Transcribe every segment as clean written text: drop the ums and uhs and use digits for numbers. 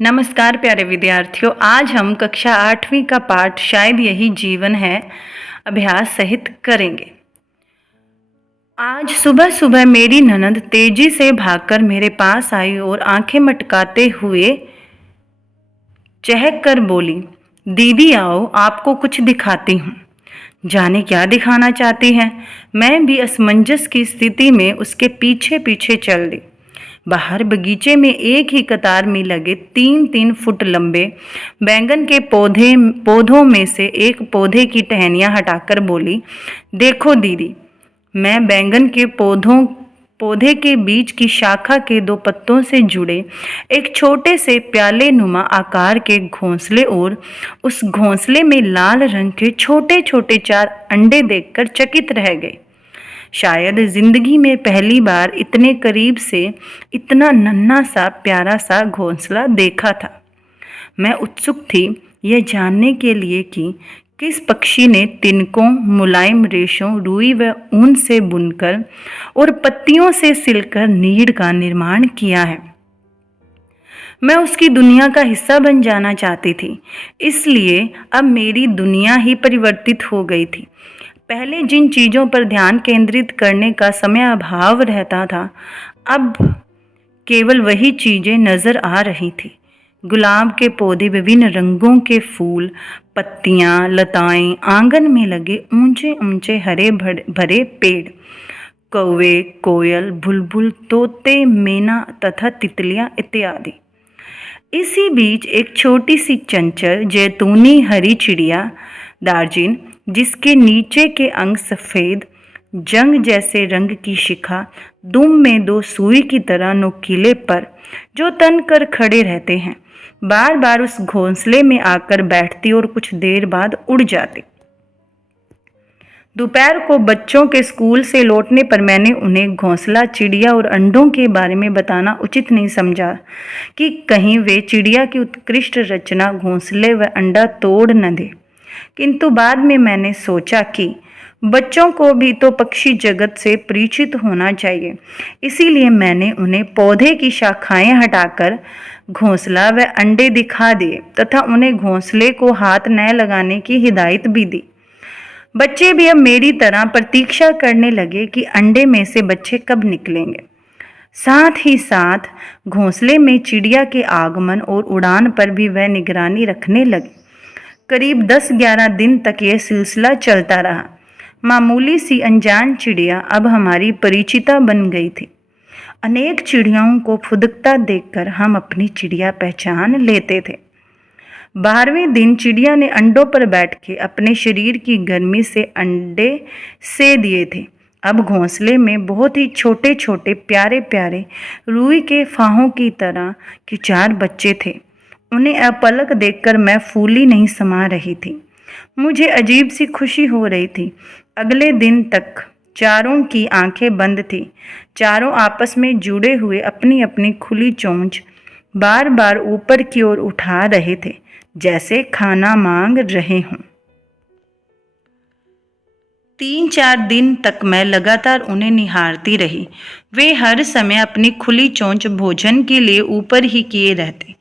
नमस्कार प्यारे विद्यार्थियों। आज हम कक्षा 8वीं का पाठ शायद यही जीवन है अभ्यास सहित करेंगे। आज सुबह सुबह मेरी ननद तेजी से भागकर मेरे पास आई और आंखें मटकाते हुए चहक कर बोली, दीदी आओ आपको कुछ दिखाती हूँ। जाने क्या दिखाना चाहती है। मैं भी असमंजस की स्थिति में उसके पीछे पीछे चल दी। बाहर बगीचे में एक ही कतार में लगे 3-3 फुट लंबे बैंगन के पौधों में से एक पौधे की टहनियाँ हटाकर बोली, देखो दीदी, मैं बैंगन के पौधे के बीच की शाखा के 2 पत्तों से जुड़े एक छोटे से प्याले नुमा आकार के घोंसले और उस घोंसले में लाल रंग के छोटे छोटे 4 अंडे देखकर चकित रह गई। शायद जिंदगी में पहली बार इतने करीब से इतना नन्हा सा प्यारा सा घोंसला देखा था। मैं उत्सुक थी यह जानने के लिए कि किस पक्षी ने तिनकों, मुलायम रेशों, रुई व ऊन से बुनकर और पत्तियों से सिलकर नीड़ का निर्माण किया है। मैं उसकी दुनिया का हिस्सा बन जाना चाहती थी, इसलिए अब मेरी दुनिया ही परिवर्तित हो गई थी। पहले जिन चीज़ों पर ध्यान केंद्रित करने का समय अभाव रहता था, अब केवल वही चीज़ें नज़र आ रही थी। गुलाब के पौधे, विभिन्न रंगों के फूल, पत्तियाँ, लताएं, आंगन में लगे ऊंचे ऊंचे हरे भरे पेड़, कौवे, कोयल, बुलबुल, तोते, मैना तथा तितलियाँ इत्यादि। इसी बीच एक छोटी सी चंचल जैतूनी हरी चिड़िया दार्जिन, जिसके नीचे के अंग सफ़ेद जंग जैसे रंग की शिखा, दुम में 2 सुई की तरह नुकीले पर जो तन कर खड़े रहते हैं, बार बार उस घोंसले में आकर बैठती और कुछ देर बाद उड़ जाती। दोपहर को बच्चों के स्कूल से लौटने पर मैंने उन्हें घोंसला, चिड़िया और अंडों के बारे में बताना उचित नहीं समझा कि कहीं वे चिड़िया की उत्कृष्ट रचना घोंसले व अंडा तोड़ न दे। किंतु बाद में मैंने सोचा कि बच्चों को भी तो पक्षी जगत से परिचित होना चाहिए, इसीलिए मैंने उन्हें पौधे की शाखाएं हटाकर घोंसला व अंडे दिखा दिए तथा उन्हें घोंसले को हाथ न लगाने की हिदायत भी दी। बच्चे भी अब मेरी तरह प्रतीक्षा करने लगे कि अंडे में से बच्चे कब निकलेंगे। साथ ही साथ घोंसले में चिड़िया के आगमन और उड़ान पर भी वह निगरानी रखने लगे। करीब 10-11 दिन तक यह सिलसिला चलता रहा। मामूली सी अनजान चिड़िया अब हमारी परिचिता बन गई थी। अनेक चिड़ियाओं को फुदकता देखकर हम अपनी चिड़िया पहचान लेते थे। 12वें दिन चिड़िया ने अंडों पर बैठ के अपने शरीर की गर्मी से अंडे से दिए थे। अब घोंसले में बहुत ही छोटे छोटे प्यारे प्यारे रुई के फाहों की तरह के 4 बच्चे थे। उन्हें अपलक देखकर मैं फूली नहीं समा रही थी। मुझे अजीब सी खुशी हो रही थी। अगले दिन तक चारों की आंखें बंद थी। चारों आपस में जुड़े हुए अपनी अपनी खुली चोंच बार बार ऊपर की ओर उठा रहे थे, जैसे खाना मांग रहे हों। 3-4 दिन तक मैं लगातार उन्हें निहारती रही। वे हर समय अपनी खुली चोंच भोजन के लिए ऊपर ही किए रहते।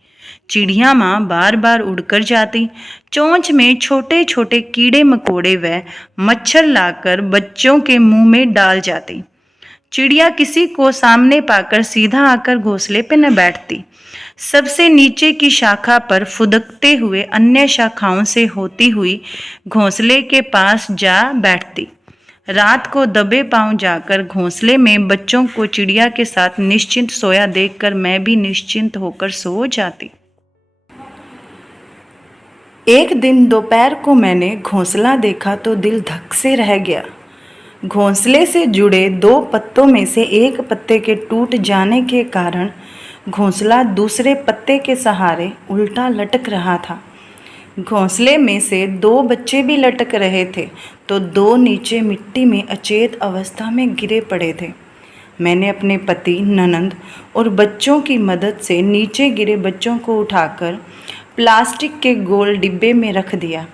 चिड़िया माँ बार बार उड़कर जाती, चोंच में छोटे छोटे कीड़े मकोड़े व मच्छर लाकर बच्चों के मुंह में डाल जाती। चिड़िया किसी को सामने पाकर सीधा आकर घोंसले पे न बैठती, सबसे नीचे की शाखा पर फुदकते हुए अन्य शाखाओं से होती हुई घोंसले के पास जा बैठती। रात को दबे पांव जाकर घोंसले में बच्चों को चिड़िया के साथ निश्चिंत सोया देखकर मैं भी निश्चिंत होकर सो जाती। एक दिन दोपहर को मैंने घोंसला देखा तो दिल धक से रह गया। घोंसले से जुड़े 2 पत्तों में से एक पत्ते के टूट जाने के कारण घोंसला दूसरे पत्ते के सहारे उल्टा लटक रहा था। घोंसले में से 2 बच्चे भी लटक रहे थे तो 2 नीचे मिट्टी में अचेत अवस्था में गिरे पड़े थे। मैंने अपने पति, ननद और बच्चों की मदद से नीचे गिरे बच्चों को उठाकर प्लास्टिक के गोल डिब्बे में रख दिया।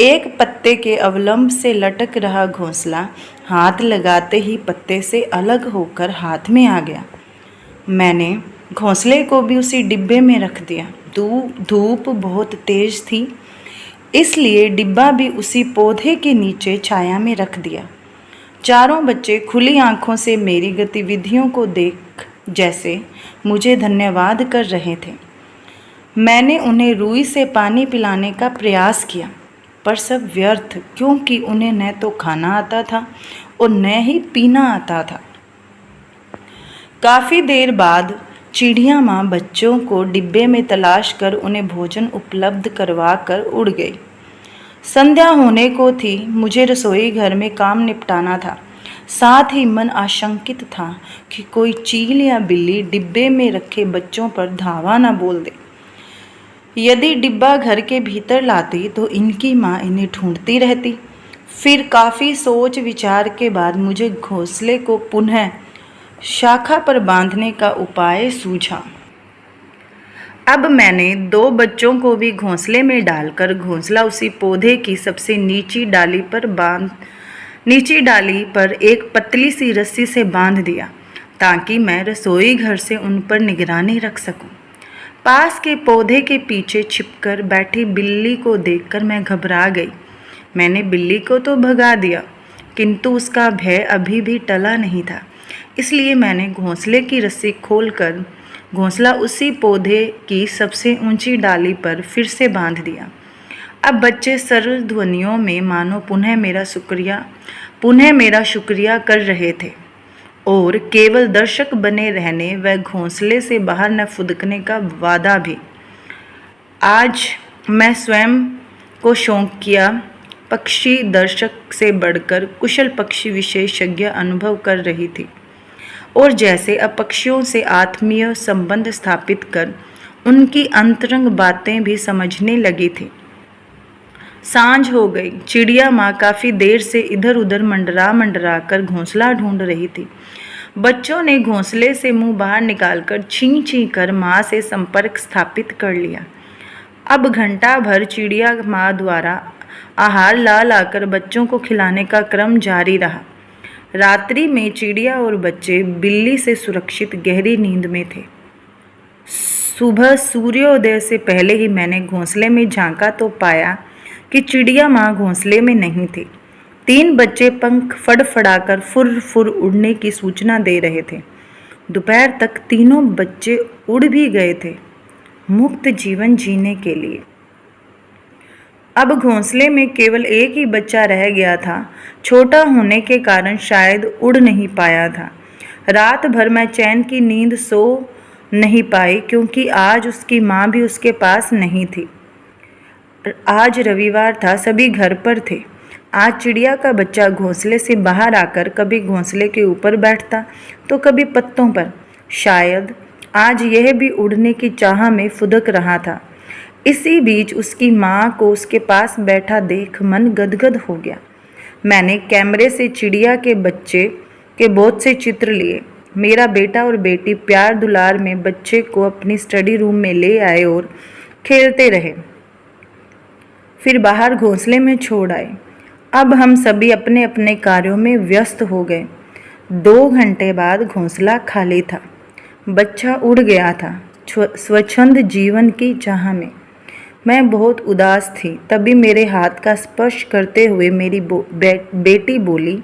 एक पत्ते के अवलंब से लटक रहा घोंसला हाथ लगाते ही पत्ते से अलग होकर हाथ में आ गया। मैंने घोंसले को भी उसी डिब्बे में रख दिया। धूप बहुत तेज थी, इसलिए डिब्बा भी उसी पौधे के नीचे छाया में रख दिया। चारों बच्चे खुली आंखों से मेरी गतिविधियों को देख जैसे मुझे धन्यवाद कर रहे थे। मैंने उन्हें रुई से पानी पिलाने का प्रयास किया, पर सब व्यर्थ, क्योंकि उन्हें न तो खाना आता था और न ही पीना आता था। काफ़ी देर बाद चिड़िया माँ बच्चों को डिब्बे में तलाश कर उन्हें भोजन उपलब्ध करवा कर उड़ गई। संध्या होने को थी, मुझे रसोई घर में काम निपटाना था। साथ ही मन आशंकित था कि कोई चील या बिल्ली डिब्बे में रखे बच्चों पर धावा न बोल दे। यदि डिब्बा घर के भीतर लाती तो इनकी माँ इन्हें ढूंढती रहती। फिर काफ़ी सोच विचार के बाद मुझे घोंसले को पुनः शाखा पर बांधने का उपाय सूझा। अब मैंने 2 बच्चों को भी घोंसले में डालकर घोंसला उसी पौधे की सबसे नीची डाली पर एक पतली सी रस्सी से बांध दिया, ताकि मैं रसोई घर से उन पर निगरानी रख सकूं। पास के पौधे के पीछे छिपकर बैठी बिल्ली को देखकर मैं घबरा गई। मैंने बिल्ली को तो भगा दिया, किंतु उसका भय अभी भी टला नहीं था। इसलिए मैंने घोंसले की रस्सी खोलकर घोंसला उसी पौधे की सबसे ऊंची डाली पर फिर से बांध दिया। अब बच्चे सरल ध्वनियों में मानो पुनः मेरा शुक्रिया कर रहे थे और केवल दर्शक बने रहने व घोंसले से बाहर न फुदकने का वादा भी। आज मैं स्वयं को शौक किया पक्षी दर्शक से बढ़कर कुशल पक्षी विशेषज्ञ अनुभव कर रही थी, और जैसे अब पक्षियों से आत्मीय संबंध स्थापित कर उनकी अंतरंग बातें भी समझने लगी थी। सांझ हो गई। चिड़िया माँ काफ़ी देर से इधर उधर मंडरा कर घोंसला ढूंढ रही थी। बच्चों ने घोंसले से मुंह बाहर निकालकर छीं छीं कर माँ से संपर्क स्थापित कर लिया। अब घंटा भर चिड़िया माँ द्वारा आहार ला लाकर बच्चों को खिलाने का क्रम जारी रहा। रात्रि में चिड़िया और बच्चे बिल्ली से सुरक्षित गहरी नींद में थे। सुबह सूर्योदय से पहले ही मैंने घोंसले में झांका तो पाया कि चिड़िया माँ घोंसले में नहीं थी। 3 बच्चे पंख फड़फड़ाकर फुर फुर उड़ने की सूचना दे रहे थे। दोपहर तक तीनों बच्चे उड़ भी गए थे, मुक्त जीवन जीने के लिए। अब घोंसले में केवल एक ही बच्चा रह गया था। छोटा होने के कारण शायद उड़ नहीं पाया था। रात भर मैं चैन की नींद सो नहीं पाई, क्योंकि आज उसकी माँ भी उसके पास नहीं थी। आज रविवार था, सभी घर पर थे। आज चिड़िया का बच्चा घोंसले से बाहर आकर कभी घोंसले के ऊपर बैठता तो कभी पत्तों पर। शायद आज यह भी उड़ने की चाह में फुदक रहा था। इसी बीच उसकी माँ को उसके पास बैठा देख मन गदगद हो गया। मैंने कैमरे से चिड़िया के बच्चे के बहुत से चित्र लिए। मेरा बेटा और बेटी प्यार दुलार में बच्चे को अपनी स्टडी रूम में ले आए और खेलते रहे, फिर बाहर घोंसले में छोड़ आए। अब हम सभी अपने अपने कार्यों में व्यस्त हो गए। 2 घंटे बाद घोंसला खाली था। बच्चा उड़ गया था स्वच्छंद जीवन की चाह में। मैं बहुत उदास थी। तभी मेरे हाथ का स्पर्श करते हुए मेरी बेटी बोली,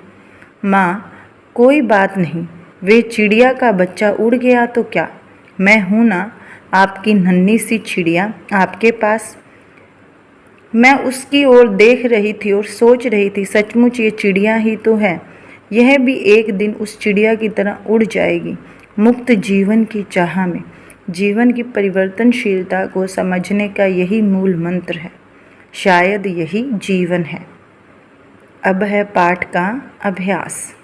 माँ कोई बात नहीं, वे चिड़िया का बच्चा उड़ गया तो क्या, मैं हूँ ना आपकी नन्ही सी चिड़िया आपके पास। मैं उसकी ओर देख रही थी और सोच रही थी, सचमुच ये चिड़िया ही तो है। यह भी एक दिन उस चिड़िया की तरह उड़ जाएगी, मुक्त जीवन की चाह में। जीवन की परिवर्तनशीलता को समझने का यही मूल मंत्र है। शायद यही जीवन है। अब है पाठ का अभ्यास।